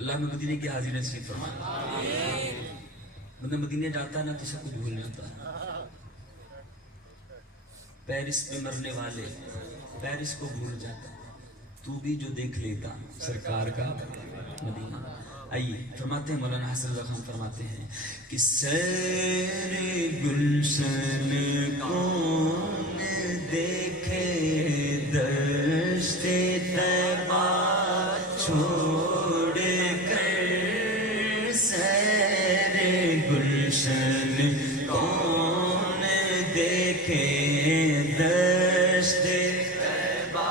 اللہ میں مدینے کی حاضری نصیب فرمائے. بندہ مدینے جاتا ہے نا تو سب کچھ بھول جاتا ہے. پیرس میں مرنے والے پیرس کو بھول جاتا. تو بھی جو دیکھ لیتا سرکار کا مدینہ. آئیے فرماتے ہیں مولانا حسن رضا خان فرماتے ہیں کہ سیر گلشن کون دیکھے دشت طیبہ چھوڑ کر. سیر گلشن کون دیکھے دشت طیبہ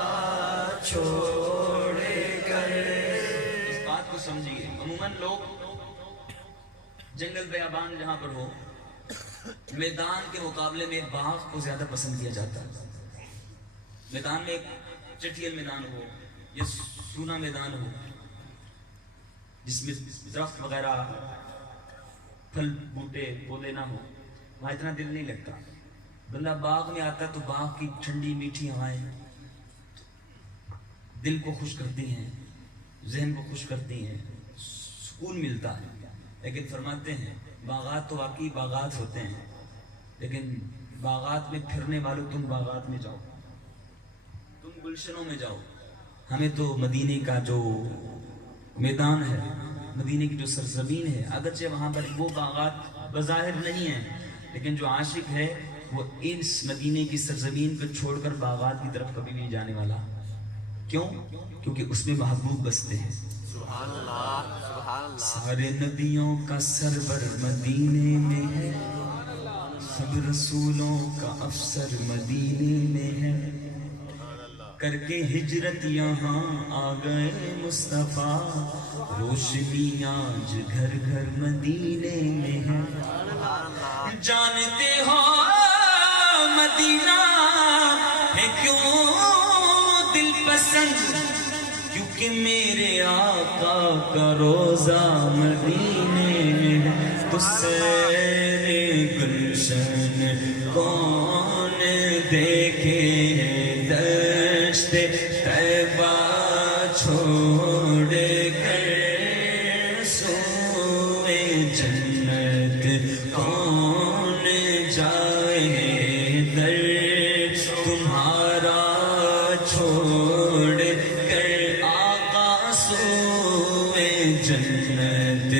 چھوڑ کر. اس بات کو سمجھیے. عموماً لوگ جنگل بیابان جہاں پر ہو میدان کے مقابلے میں باغ کو زیادہ پسند کیا جاتا ہے. میدان میں ایک چٹیل میدان ہو یا سونا میدان ہو جس میں درخت وغیرہ پھل بوٹے پودے نہ ہو وہاں اتنا دل نہیں لگتا. بندہ باغ میں آتا ہے تو باغ کی ٹھنڈی میٹھی ہوائیں دل کو خوش کرتی ہیں, ذہن کو خوش کرتی ہیں, سکون ملتا ہے. لیکن فرماتے ہیں باغات تو واقعی باغات ہوتے ہیں لیکن باغات میں پھرنے والوں تم باغات میں جاؤ, تم گلشنوں میں جاؤ. ہمیں تو مدینے کا جو میدان ہے, مدینے کی جو سرزمین ہے, اگرچہ وہاں پر وہ باغات بظاہر نہیں ہیں لیکن جو عاشق ہے وہ اس مدینے کی سرزمین کو چھوڑ کر باغات کی طرف کبھی نہیں جانے والا. کیوں؟ کیونکہ اس میں محبوب بستے ہیں. سبحان اللہ, سبحان اللہ. سارے نبیوں کا سرور مدینے میں ہے, سب رسولوں کا افسر مدینے میں ہے. کر کے ہجرت یہاں آ گئے مصطفیٰ, روشنی آج گھر گھر مدینے میں ہے. جانتے ہو مدینہ ہے کیوں دل پسند, کیونکہ میرے آقا کا روزہ مدینے میں ہے. تو سیر گلشن کون دیکھے دشت طیبہ چھوڑ کر سوئے جنت کون جائے در تمہارا چھوڑ کر. آقا سوئے جنت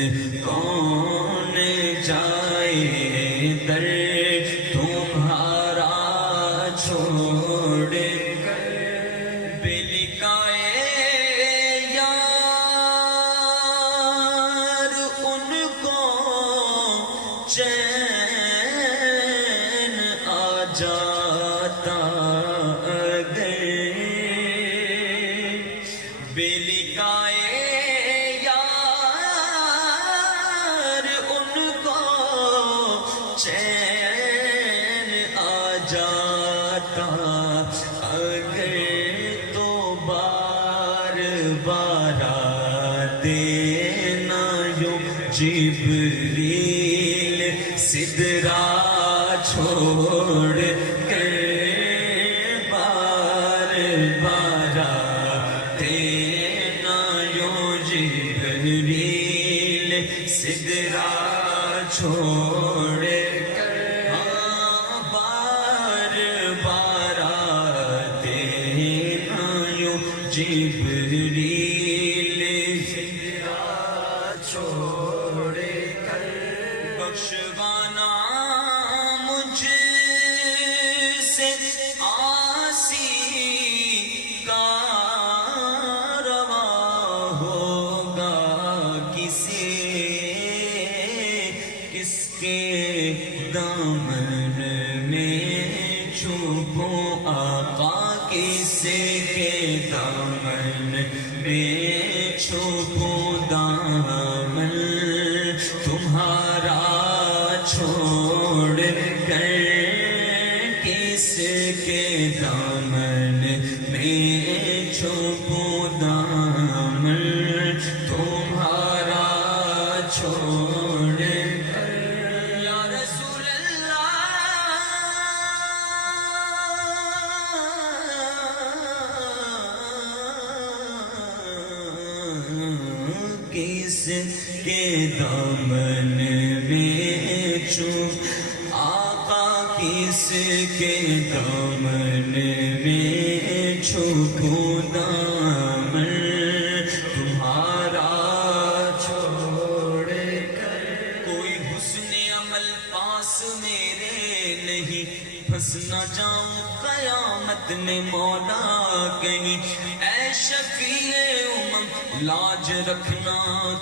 کون جائے در تمہارا چھوڑ کر. بے لکھائے یار ان کو چین آ جاتا اگر, بے لکھائے یار ان کو چین آ جاتا اگر, تو بار بار دینا یوں جبریل سدرا چھوڑ کر. بار بار دینا یوں جبریل سدرا چھوڑ کر. بار بار دینا یوں جبریل سدرا چھوڑ کر. بخشوانا مجھ سے آسی کا روا ہوگا کسی, کس کے دامن میں چھپوں آقا, کسی کے دامن میں چھپوں دامن تمہارا چھوڑ کر. کس کے دامن میں چھپوں دامن تمہارا چھوڑ کر. یا رسول اللہ کس کے دامن میں چھپ آقا کس کے دامن میں چھپوں دامن تمہارا چھوڑ کر کوئی حسن عمل پاس میرے نہیں پھنس نہ جاؤں قیامت میں مولا کہیں اے شفیع امم لاج رکھنا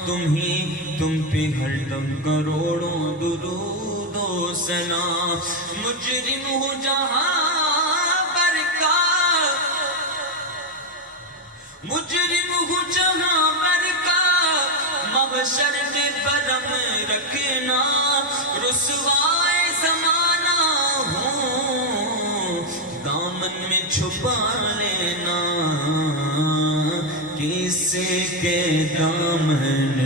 تم پہ ہر دم کروڑوں درود و ثنا مجرم ہو جہاں پر کا مجرم ہو جہاں پر کا محشر میں برم رکھنا رسوائے زمانہ ہوں دامن میں چھپا لینا کس کے دامن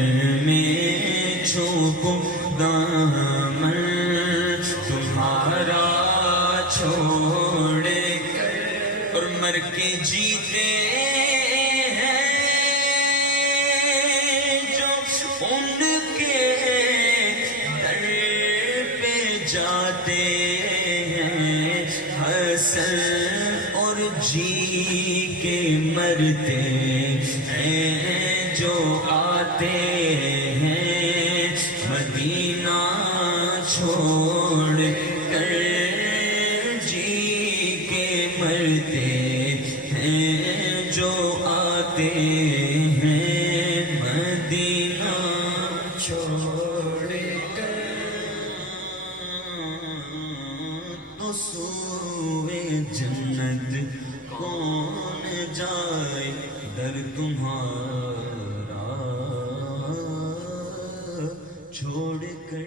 میں چھپوں دامن تمہارا چھوڑ کر اور مر کے جیتے ہیں جو ان کے در پہ جاتے ہیں حسن اور جی کے مرتے ہیں جو آتے ہیں مدینہ چھوڑ کر جی کے مرتے ہیں جو آتے ہیں مدینہ چھوڑ کر تو سوئے جنت کون جائے در تمہارا چھوڑ کر